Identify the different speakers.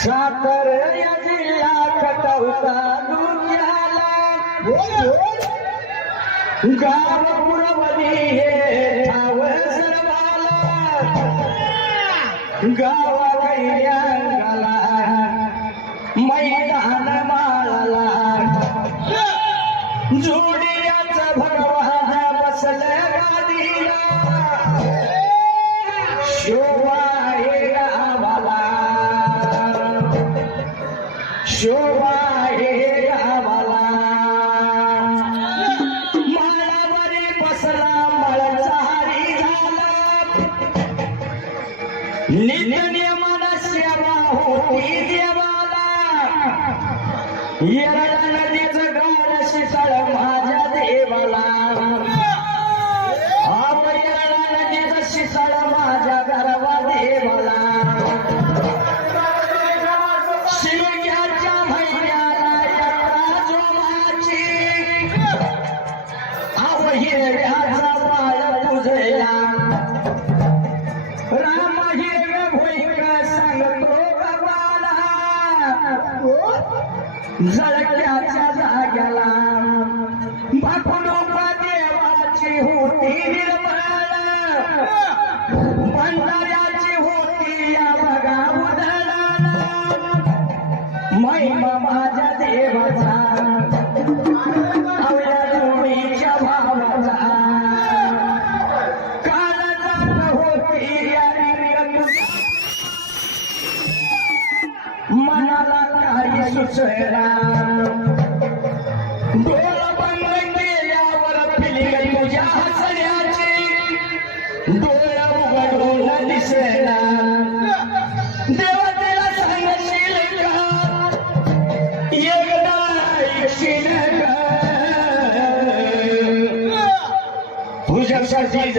Speaker 1: साखर या जिल्हा खटवता दुनियाला. गाव पुरवली हे ठाव सर्वाला. गावा मैदान माळाला जोडियाचा शोभा हे गावाला माळावरी बसला मळचारी झाला. नित्य नियमाला सेवा होती देवाला. येरळा नदीचं गाड शितळ माझ्या देवाला. अहो येरळा नदीचं माझ्या देवाला. शिव बाळ राम हिरव्या भुईका सांगतो गवाला जळक्याच्या जाग्याला. बापुनोबा देवाची होती निर्मळ. बंधाऱ्याची होती या बघा उधळाला महिमा माझ्या देवाचा. मनाला काही सुचेना. डोळ बंद केल्यावर फिलिंग तुझ्या हसण्याची. डोळ उघडून दिसेना. देवतेला सांगशील का? एकदा ऐकशील का? तुझ्यासाठी